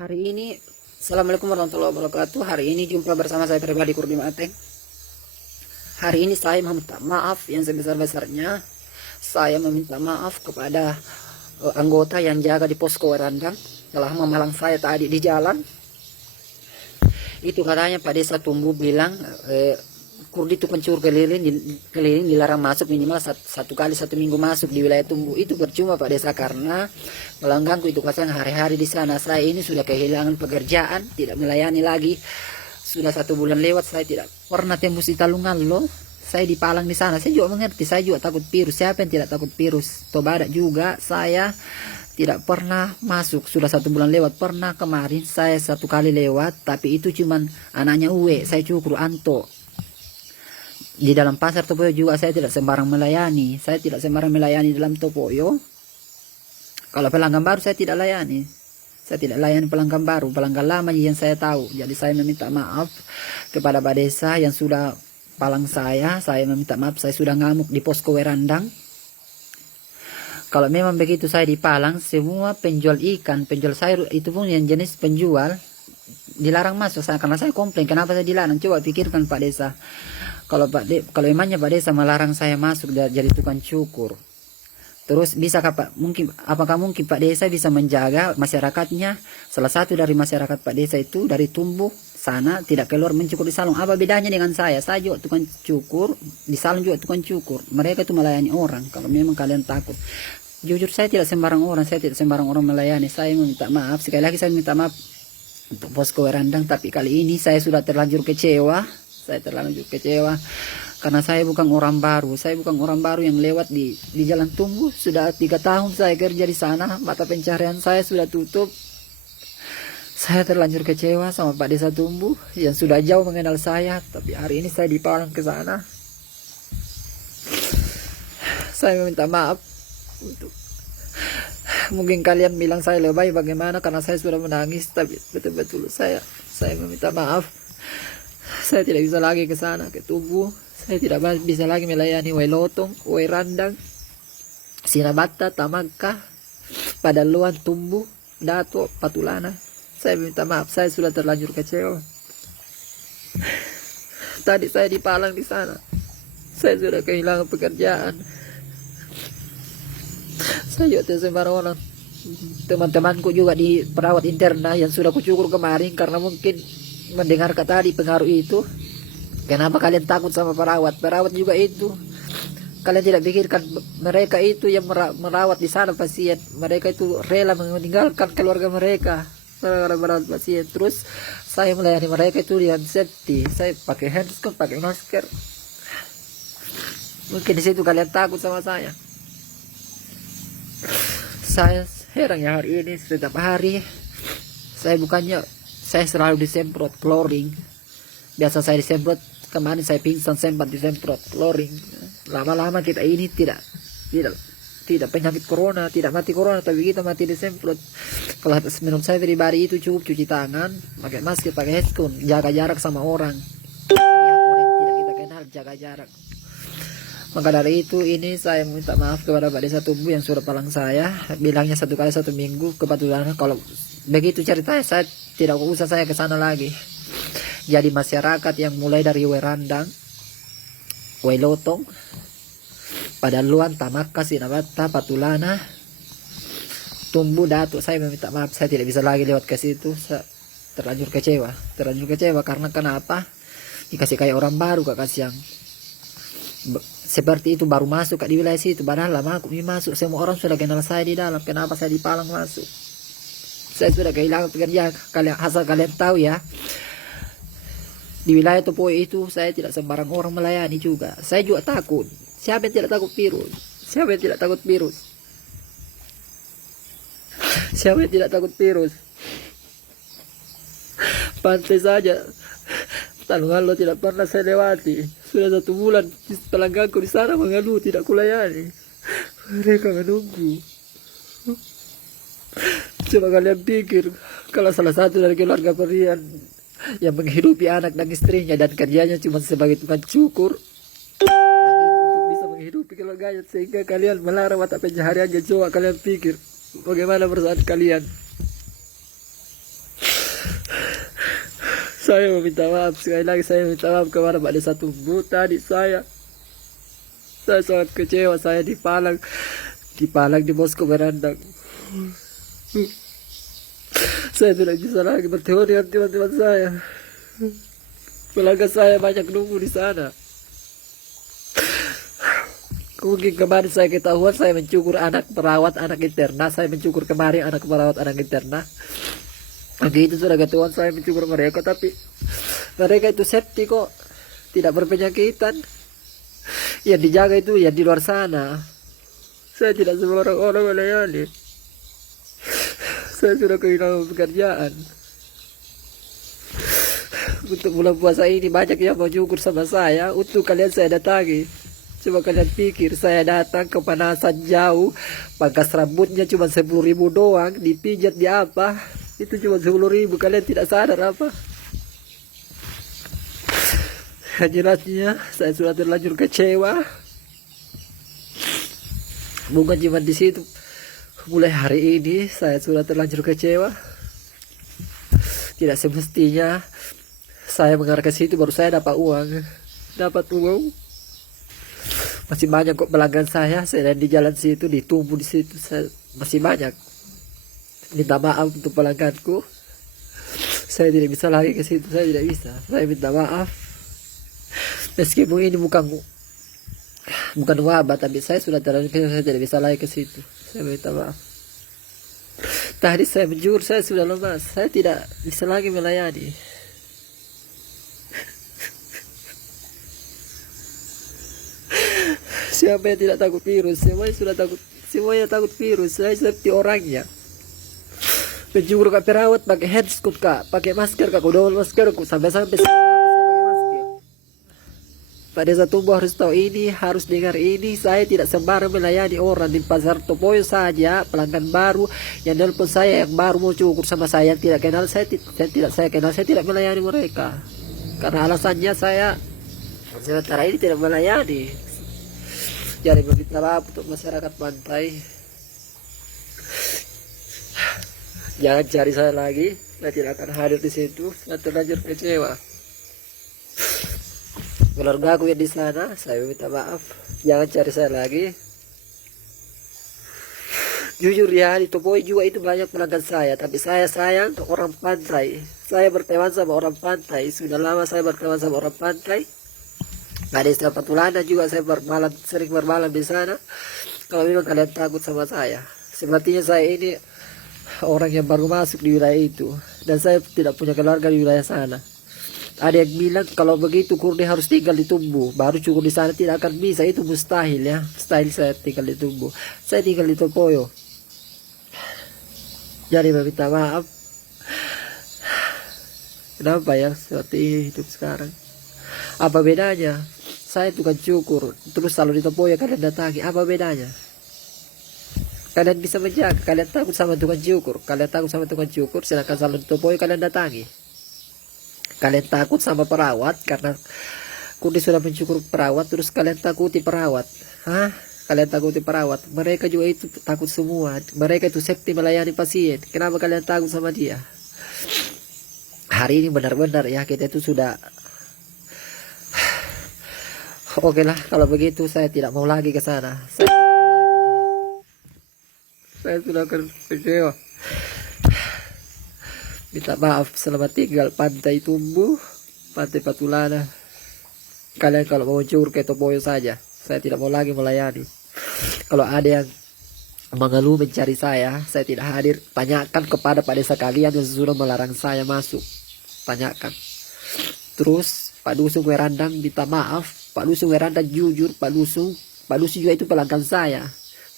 Hari ini, Assalamualaikum warahmatullahi wabarakatuh. Hari ini jumpa bersama saya pribadi Kurdi Mateng. Hari ini saya meminta maaf yang sebesar-besarnya. Saya meminta maaf kepada anggota yang jaga di posko Werandang telah memalang saya tadi di jalan. Itu katanya Pak Desa Tumbuh bilang Kurdi itu pencuri keliling dilarang masuk minimal satu kali 1 minggu masuk di wilayah Tumbuh. Itu percuma Pak Desa karena melanggangku itu kasang hari-hari di sana. Saya ini sudah kehilangan pekerjaan, tidak melayani lagi. Sudah 1 bulan lewat saya tidak pernah tembus di Talungan loh. Saya dipalang di sana. Saya juga mengerti, saya juga takut virus. Siapa yang tidak takut virus? Toba juga saya tidak pernah masuk. Sudah 1 bulan lewat. Pernah kemarin saya 1 kali lewat, tapi itu cuman anaknya Uwe. Saya cukur Anto. Di dalam pasar Topoyo juga saya tidak sembarang melayani. Saya tidak sembarang melayani dalam Topoyo. Kalau pelanggan baru saya tidak layani. Saya tidak layani pelanggan baru. Pelanggan lama yang saya tahu. Jadi saya meminta maaf kepada Pak Desa yang sudah palang saya. Saya meminta maaf, saya sudah ngamuk di posko Werandang. Kalau memang begitu saya dipalang, semua penjual ikan, penjual sayur itu pun yang jenis penjual dilarang masuk. Karena saya komplain, kenapa saya dilarang? Coba pikirkan Pak Desa. Kalau emangnya Pak Desa melarang saya masuk jadi tukang cukur, terus apakah mungkin Pak Desa bisa menjaga masyarakatnya? Salah satu dari masyarakat Pak Desa itu dari Tumbuh sana tidak keluar mencukur di salon. Apa bedanya dengan saya? Saya juga tukang cukur, di salon juga tukang cukur. Mereka itu melayani orang. Kalau memang kalian takut, jujur saya tidak sembarang orang, melayani. Saya meminta maaf, sekali lagi saya minta maaf untuk posko Werandang, tapi kali ini saya sudah terlanjur kecewa. Karena saya bukan orang baru. Saya bukan orang baru yang lewat di Jalan Tumbuh. Sudah 3 tahun saya kerja di sana. Mata pencarian saya sudah tutup. Saya terlanjur kecewa sama Pak Desa Tumbuh yang sudah jauh mengenal saya. Tapi hari ini saya dipalang ke sana. Saya meminta maaf untuk, mungkin kalian bilang saya lebay bagaimana karena saya sudah menangis, tapi betul-betul saya meminta maaf. Saya tidak bisa lagi ke sana, ke Tumbuh. Saya tidak bisa lagi melayani Wailotong, Werandang, Sinabata, Tamangka, Padaluan, Tumbuh, Dato, Patulana. Saya minta maaf, saya sudah terlanjur kecewa. Tadi saya dipalang di sana. Saya sudah kehilangan pekerjaan. Saya juga sembarang orang. Teman-temanku juga di perawat interna yang sudah kucukur kemarin karena mungkin mendengar kata tadi pengaruh itu. Kenapa kalian takut sama perawat? Perawat juga itu. Kalian tidak pikirkan mereka itu yang merawat di sana pasien. Mereka itu rela meninggalkan keluarga mereka para merawat pasien. Terus saya melayani mereka itu dengan safety. Saya pakai handskar, pakai masker. Mungkin di situ kalian takut sama saya. Saya heran ya hari ini setiap hari saya selalu disemprot chlorine. Biasa saya disemprot, kemarin saya pingsan sempat disemprot chlorine. Lama-lama kita ini tidak penyakit corona, tidak mati corona, tapi kita mati disemprot. Kalau menurut saya pribadi itu cukup cuci tangan, pakai masker, pakai handskar, jaga jarak sama orang. Lihat orang yang tidak kita kenal, jaga jarak. Maka dari itu ini saya minta maaf kepada Pak Desa Tumbuh yang sudah palang saya. Bilangnya 1 kali 1 minggu. Kebetulan kalau begitu ceritanya saya tidak usah saya ke sana lagi. Jadi masyarakat yang mulai dari Werandang, Wailotong, Padaluan, Tamaka, Sinabata, Patulana, Tumbuh, Dato, saya meminta maaf. Saya tidak bisa lagi lewat ke situ. Saya terlanjur kecewa karena kenapa? Dikasih kayak orang baru, kasih yang seperti itu baru masuk di wilayah situ. Padahal lama aku masuk, semua orang sudah kenal saya di dalam. Kenapa saya dipalang masuk? Saya sudah kehilangan pekerjaan. Asal kalian tahu ya, di wilayah Topoyo itu saya tidak sembarang orang melayani juga. Saya juga takut. Siapa yang tidak takut virus? Siapa yang tidak takut virus? Siapa yang tidak takut virus? Pantai saja Talungan lo tidak pernah saya lewati. Sudah 1 bulan pelangganku di sana mengeluh tidak kulayani. Mereka menunggu. Coba kalian pikir, kalau salah satu dari keluarga Perian yang menghidupi anak dan istrinya dan kerjanya cuma sebagai tukang cukur, dan itu untuk bisa menghidupi keluarganya, sehingga kalian melarang mata pencahariannya. Coba kalian pikir bagaimana perasaan kalian. Saya meminta maaf sekali lagi, saya minta maaf kepada Pak Desa Tumbu. Tadi saya sangat kecewa, saya dipalang di Moskow berandang. Saya tidak bisa lagi bertemu dengan teman-teman saya. Pelanggan saya banyak nunggu di sana. Mungkin kemarin saya ketahuan saya mencukur anak perawat anak interna. Saya mencukur kemarin anak perawat anak interna. Begitu sudah ketahuan saya mencukur mereka, tapi mereka itu safety kok, tidak berpenyakitan. Yang dijaga itu yang di luar sana. Saya tidak sembarang orang melayani. Saya sudah kehilangan pekerjaan. Untuk bulan puasa ini banyak yang mau cukur sama saya. Untuk kalian saya datangi. Coba kalian pikir, saya datang ke panasan jauh, pangkas rambutnya cuma 10.000 doang, dipijat di apa? Itu cuma 10.000, kalian tidak sadar apa? Jelasnya saya sudah terlanjur kecewa. Bukan cuma di situ. Mulai hari ini saya sudah terlanjur kecewa. Tidak semestinya saya mengarah ke situ baru saya dapat uang. Masih banyak kok pelanggan saya di jalan situ, ditumbuh di situ. Masih banyak. Minta maaf untuk pelangganku. Saya tidak bisa lagi ke situ, saya tidak bisa. Saya minta maaf. Meskipun ini bukan wabah, tapi saya sudah terlanjur, saya tidak bisa lagi ke situ. Saya minta maaf. Tadi saya menjujur, saya sudah lemas. Saya tidak bisa lagi melayani. Siapa yang tidak takut virus? Semuanya takut virus. Saya seperti orangnya. Penjuru kak perawat pakai headset kak, pakai masker kak, double masker kak, sampai pakai masker. Pak Desa Tumbu harus tahu ini, harus dengar ini. Saya tidak sembarang melayani orang di pasar Topoyo saja. Pelanggan baru yang nelpon saya, yang baru mau cukur sama saya, yang tidak kenal saya tidak melayani mereka. Karena alasannya saya sementara ini tidak melayani. Jadi meminta maaf untuk masyarakat pantai. Jangan cari saya lagi, saya tidak akan hadir di situ. Saya terlanjur kecewa. Keluarga aku yang di sana, saya minta maaf. Jangan cari saya lagi. Jujur ya, di Topoy juga itu banyak pelanggan saya, tapi saya sayang orang pantai. Saya berteman sama orang pantai. Sudah lama saya berteman sama orang pantai. Ada istilah Patulana juga saya sering bermalam di sana. Kalau memang kalian takut sama saya, sepertinya saya ini orang yang baru masuk di wilayah itu, dan saya tidak punya keluarga di wilayah sana. Ada yang bilang kalau begitu Kurdi harus tinggal di Tumbu, baru cukup di sana, tidak akan bisa, itu mustahil ya. Mustahil saya tinggal di Tumbu, saya tinggal di Topoyo. Jadi meminta maaf. Kenapa ya seperti hidup sekarang? Apa bedanya? Saya tukang cukur, terus selalu di Topoyo kalian datangi, apa bedanya? Kalian bisa menjaga, kalian takut sama tukang cukur, sedangkan salon Topoyo kalian datangi. Kalian takut sama perawat karena Kurdi sudah mencukur perawat, terus kalian takuti perawat. Hah? Kalian takuti perawat. Mereka juga itu takut semua. Mereka itu safety melayani pasien. Kenapa kalian takut sama dia? Hari ini benar-benar ya kita itu sudah. Oke lah, kalau begitu saya tidak mau lagi ke sana. Saya sudah kecewa. Minta maaf, selamat tinggal Pantai Tumbu, Pantai Patulana. Kalian kalau mau cukur ke Topoyo saja, saya tidak mau lagi melayani. Kalau ada yang mengeluh mencari saya tidak hadir. Tanyakan kepada Pak Desa kalian yang sudah melarang saya masuk. Tanyakan. Terus Pak Dusun Werandang minta maaf. Pak Dusun Werandang jujur, Pak Dusun juga itu pelanggan saya.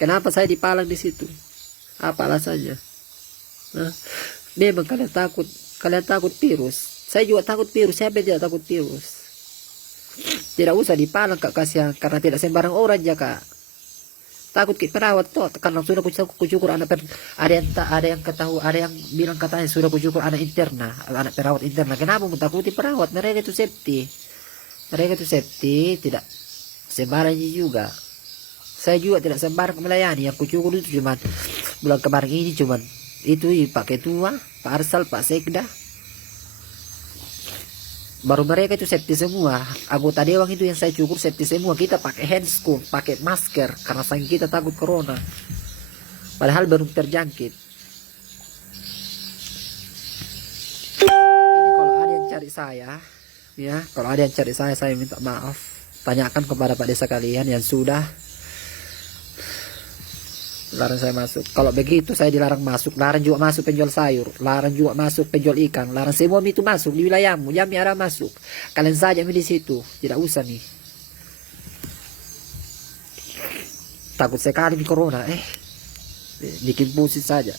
Kenapa saya dipalang di situ? Apa alasannya? Nah, memang kalian takut virus. Saya juga takut virus. Siapa yang tidak takut virus? Tidak usah dipalang kak, kasihan. Karena tidak sembarang orang ya kak. Takut ke perawat toh. Karena sudah kucukur anak ada yang bilang katanya sudah kucukur anak interna, anak perawat interna. Kenapa mau takuti perawat? Mereka itu safety. Tidak sembarang juga. Saya juga tidak sembarang melayani. Yang kucukur itu cuma bulan kemarin ini cuma itu Pak Ketua, Pak Arsal, Pak Sekda. baru mereka itu safety semua. Anggota dewan itu yang saya cukur safety semua. Kita pakai handscope, pakai masker karena saking kita takut corona. Padahal baru terjangkit. Ini kalau ada yang cari saya, ya, kalau ada yang cari saya minta maaf. Tanyakan kepada Pak Desa kalian yang sudah larang saya masuk. Kalau begitu saya dilarang masuk, larang juga masuk penjual sayur, larang juga masuk penjual ikan, larang semua itu masuk di wilayahmu. Jami ada masuk. Kalian saja di situ, tidak usah nih. Takut sekali nih corona, bikin pusing saja.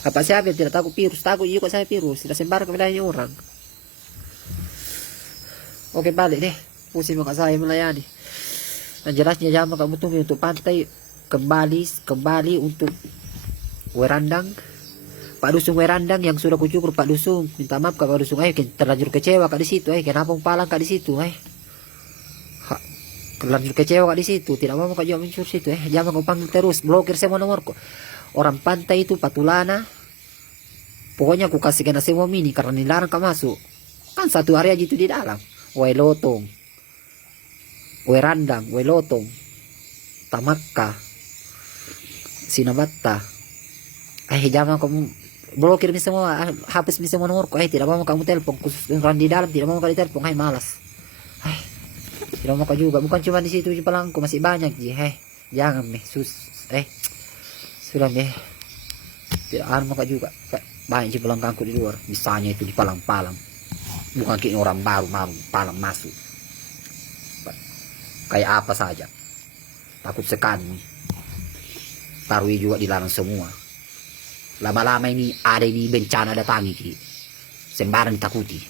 Apa siapa yang tidak takut virus? Takut juga saya virus, tidak sembarang ke wilayahnya orang. Oke, balik deh, pusing muka saya melayani. Yang jelasnya jangan kamu tunggu untuk pantai. Kembali untuk Werandang, Pak Dusung Werandang yang sudah kucukur. Pak Dusung minta maaf Pak Dusung, terlanjur kecewa Kak di situ, kenapa palang Kak di situ, terlanjur kecewa Kak di situ, tidak mau Kak jawab mencur situ, jangan kau panggil terus, blokir semua nomorku. Orang pantai itu Patulana, pokoknya aku kasih kena semua mini karena dilarang Kak masuk. Kan satu area gitu di dalam, Wailotong, Werandang, Wailotong, Tamakka, Sinabatta. Jangan kamu blokir semua, hapus semua nomorku. Tidak mau kamu telepon, khusus orang di dalam tidak mau kali telepon. Malas. Tidak mau kau juga, bukan cuma di situ di Palangku, masih banyak ji. Jangan sudah tidak mau kau juga. Banyak di Palangku di luar, misalnya itu di Palang-Palang. Bukan kayak orang baru Palang masuk. Kayak apa saja. Takut sekali. Tarui juga dilarang semua. Lama-lama ini ada bencana datangi, sembarang ditakuti.